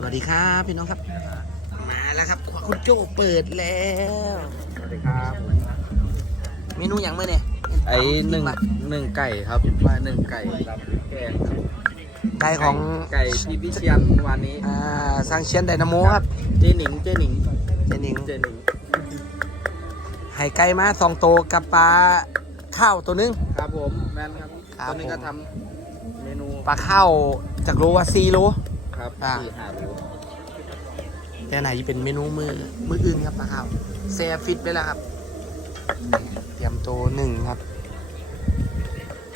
สวัสดีครับพี่น้องครับ มาแล้วครับครัวคุณโจเปิดแล้ว สวัสดีครับเมนูอย่างเมื่อเนี่ยไอ้หนึ่งหนึ่งไก่ครับมาหนึ่งไก่รับแกงครับไก่ของไก่ที่พิเชียนวันนี้อ่าสังเชียนไดนาโมครับ เจหนิงเจหนิงเจนิงเจหนิงไห่ไก่มาสองโตวกับปลาข้าวตัวหนึงครับผมแมนครับครับตอนนี้ก็ทำเมนูปลาข้าวจากโลว่าซีโล ครับอ่าสี่ห้าโลแต่ไหนเป็นเมนูมือมืออื่นครับปลาข้าวแซ่ฟิตไปแล้วครับนี่เตรียมโตวหนึ่งครับ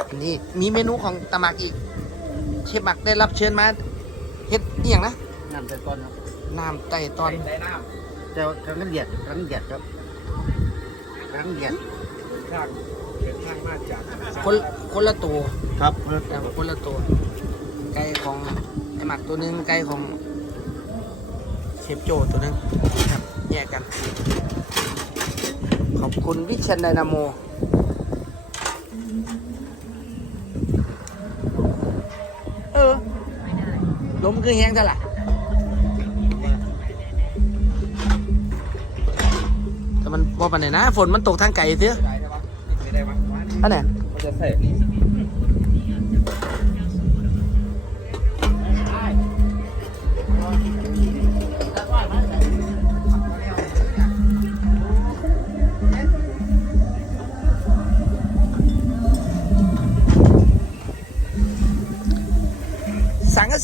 อันนี่มีเมนูของตาหมักอีก เชฟหมักได้รับเชิญมาเฮ็ดอหย่างนะน้ำใส่ต้นครับน้ำไต่ตอนได้น้ำจะกระนั้นเหยียดกระนั้นเหยียดครับกระนั้นเหยียดข้างเป็นข้างมาจากคนคนละตัวครับแต่คนละตัวไก่ของไอ หมักตัวหนึงไก่ของเชฟโจตัวหนึงครับแยกกัน ขอบคุณวิเชันไดนาโมเออลมคือแห้งจะล่ะแต่มันว่าปันไหนนะ ฝนมันตกทางไก่เถอะได้ปะไม่ได้ปะอันไหนมันจะใส่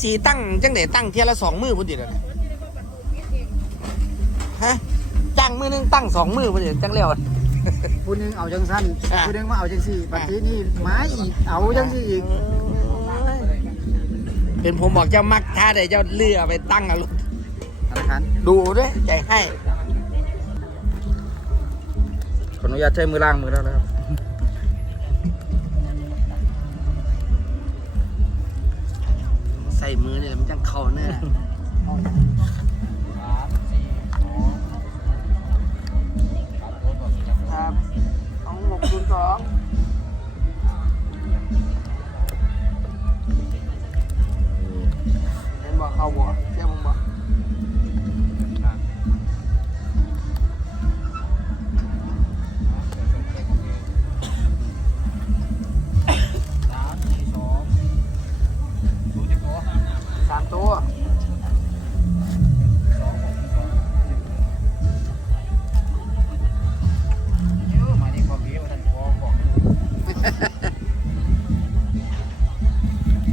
สังกะสีตั้งจังไหนตั้งเทียละสองมือพุ่นดิเลยฮะจ้างมือหนึงตั้งสองมือพุ่นดิจังเร็ว ผู้หนึงเอาจังสั้นอะ ผู้หนึงมาเอาจังสี่บัดนี้นี่ไม้อีกเอาจังสี่อีกเป็นผมบอกเจ้ามักท่าใดเจ้าเลือไปตั้งเอารถธนาคารดูด้วยใจให้ขออนุญาตใช้มือล้างมือแล้วนะครับ มือเนี่ยมันจังเข้าเนี่ย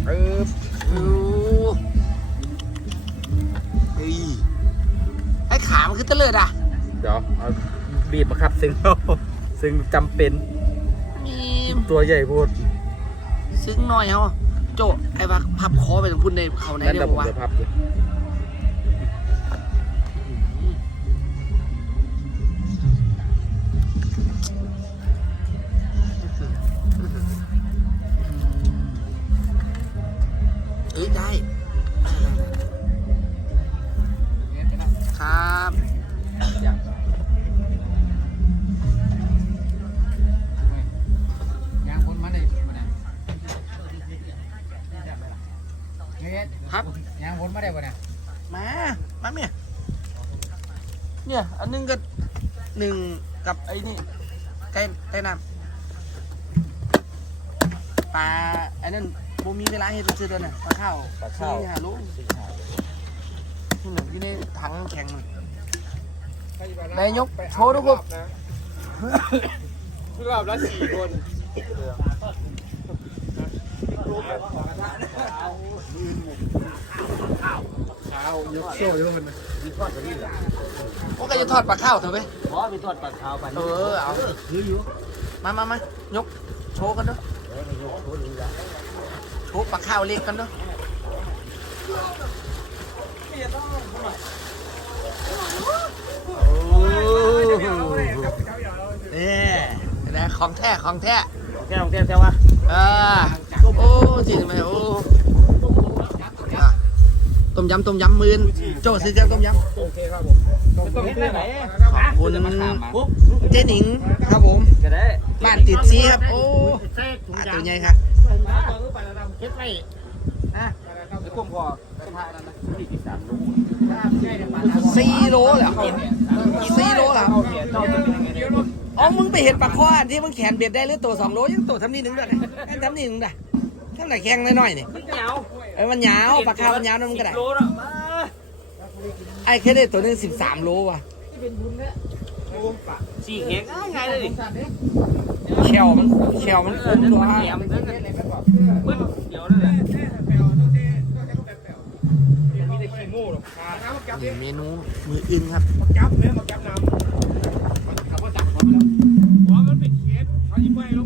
ปึ๊บดูเฮ้ยไอ้ขา มันคือตะเลิดอะ เดี๋ยวเอาบีบมาคัดซึ่งซึ่งจำเป็น มีตัวใหญ่พูด ซึ้งหน่อยเหรอโจไอ้พักพับคอไปตรงพุ่นในเขาไหนนั่นเดีแต่ยวผมวะจะพับอ เฮ็ดครับยางพ้นมาได้บ่เนี่ยมา มาเมียเนี่ย อันนึงก็หนึ่งกับไอ้นี่ไก่ไก่น้ำปลาไอ้นั่นผมมีเวลาให้ซื้อตัวน่ะปลาข้าวปลาข้าวสี่ห้าโลที่หนึ่งที่ในถังแข็งเลยนายกโชว์ทุกคนรอบละสี่คน ยกโซ่ยกมันพวกก็จะทอดปลาข้าวเถอะไหมขอไปทอดปลาขาวไปเออเอายื้ออยู่มามามายกโชว์กันเนาะโชว์ปลาข้าวเล็กกันเนาะโอ้เนี่ยนะของแท้ของแท้แก้วแก้วแก้ววะอ่าโอ้จริงไหมโอ้อะ ต้มยำต้มยำมืนโจ้ซื้อแก้วต้มยำโอเคครับผมต้องเต้นไหนขอบคุณเจ๊หนิงครับผมจะได้บ้านติดซีครับโอ้ปลาตัวใหญ่ครับเฮ็ดไว้จะกุ้งพอกระทะนั่นนะสี่โลเหรอสี่โลเหรออ๋อมึงไปเห็นปลาคอที่มึงแขนเบ็ดได้หรือตัวสองโลยังตัวทำนี่หนึ่งด้วยไอ้ทำนี่หนึ่งได้ทำไหนแข็งน้อยๆนี่เหนียว ไอ้มันยาวปลาคามันยาวนั่นมันก็ได้โลละมาไอ้แค่ได้ตัวหนึงสิบสามโลว่ะสี่เข็งง่ายเลยดิแชลมันแชลมันคุ้มตัวแหลมนั่นน่ะปึ๊ดเดี๋ยวนั่นแหละมันมีแต่ขี้มูกหรอกครับนี่เมนูมืออื่นครับจับเลยมาจับน้ำเขาก็จับเขาไปแล้วหัวมันเป็นเข็มเขายิ้มไว้ลงเขียนครับ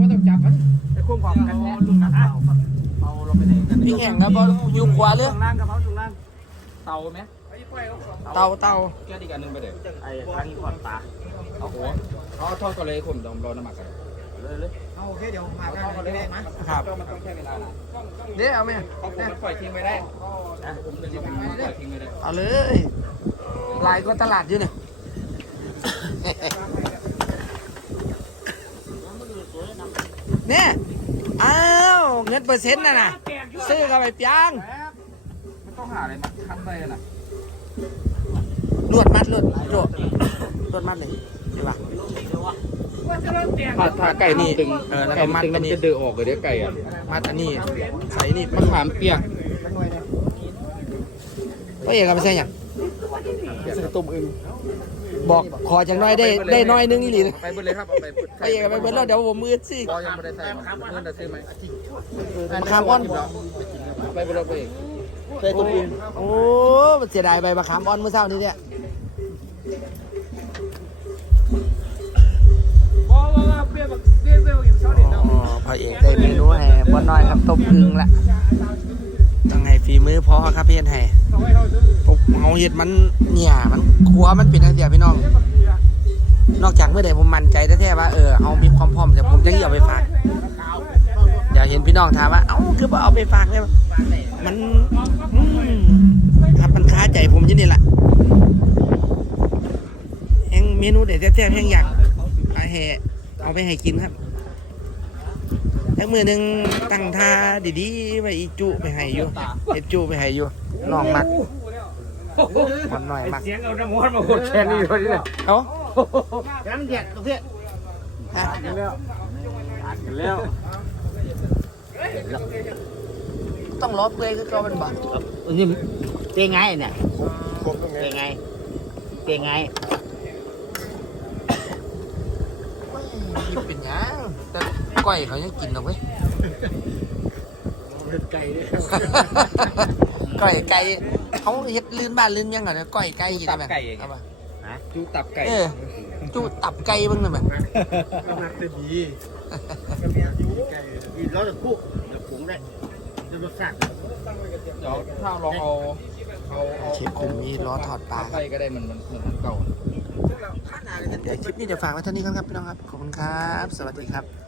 ว่าน้ำประจำก็ต้องจับมันไปคุ้มของกันแท้ลุงนะเอาเราไปไหนกันพี่แข่งครับบอลยุงขวาเรื่องล่างกับเขาตรงล่างเตาไหมเตาเตาแก้ดีกันหนึ่งไปเดี๋ยวไอ้ทางนี้ขอดปลาเอาหัวเอาทอดก็เลยผมดองรอน้ำหมักกันเลยเลยเอาโอเคเดี๋ยวมากันทอดก็เลยได้ไหมครับมันต้องแค่เวลาเดี๋ยวเอาไหมเขาผมมันปล่อยทิ้งไปได้ผมเป็นผมปล่อยทิ้งไปได้เอาเลยลายก็ตลาดอยู่เนี่ย เนี่ยอ้าวเงินเปอร์เซ็นต์น่ะนะซื้อเข้าไปเปียงมันต้องหาอะไรมาคั้นไปน่ะลวดมัดลวดโจลวดมัดเลยดีป่ะถ้าถ้าไก่นี่ดึงเออแล้วก็มัดดึงอัมันนนี้จะดือออกเลยเด้อไก่อะมัดอันนี้ใส่นี่มะขามเปียกก็เอกเอาไปใส่หยัง ใส่ต้มอึ่งบอกขอจังน้อยได้ได้น้อยนึงนี่หลีนะไปเบิดเลยครับเอาไปก็เอกเอาไปเบิดแล้วเดี๋ยวผมมือสิพอยังไม่ได้ใส่เงินจะซื้อไหมมะขามอ่อนไปเบิดเลยไปใส่ต้มอึ่งโอ้มันเสียดายใบมะขามอ่อนเมื่อเช้านี้เนี่ยว้าวว้าวเปรี้ยวเปรี้ยวเปรี้ยวอย่างเช้าเด็ดอ๋อพระเอกได้เมนูแห่บอลน้อยครับต้มอึ่งละ ต้องให้ฝีมือพอครับเพียนให้ผมเอาเห็ดมันเนี่ยมันครัวมันเป็นอะไรพี่น้อง นอกจากเมื่อใดผมมั่นใจแท้ๆว่าเออเอามีความพร้อมแต่ผมจะเอาไปฝากอย่าเห็นพี่น้องถามว่าเอ้าคือบ่าเอาไปฝากเลยมันครับมันค้าใจผมยี่นี่แหละแห่งเมนูเด็ดแท้ๆแห่งอยากอาให้เอาไปให้กินครับ ทั้งมือหนึ่งตั้งท่าดีๆไปอีจุไปให้อยู่เฮ็ดจุไปให้อยู่น้องมักมันหน่อยมักเสียงเอาน้ำมันมาหดแค่นี้เลยเนี่ยเอ้ากำลังเดียดตรงนี้ฮะแล้วต้องล้อเปลือยคือเขาเป็นบ่นี่เป็นไงเนี่ยเป็นไงเป็นไงหยิบเป็นหยังแต่ ก้อยเขายังกินหรอกเว้ยไก่เนี่ยก้อยไก่เขาเฮ็ดลื่นบ้านลื่นยังไงนะก้อยไก่กินได้ไหมเอาปะจูตับไก่เออจูตับไก่เบ้างหน่อยไหมนักจะดีอีกร้อยจะคู่จะปรุงได้จะรสชาติเดี๋ยวถ้าลองเอาเอาเอาเชฟผมมีล้อถอดปลาคไปรับก็ได้มันมันมันเก่าเดี๋ยวคลิปนี้เดี๋ยวฝากไว้เท่านี้ก่อนครับพี่น้องครับขอบคุณครับ สวัสดีครับ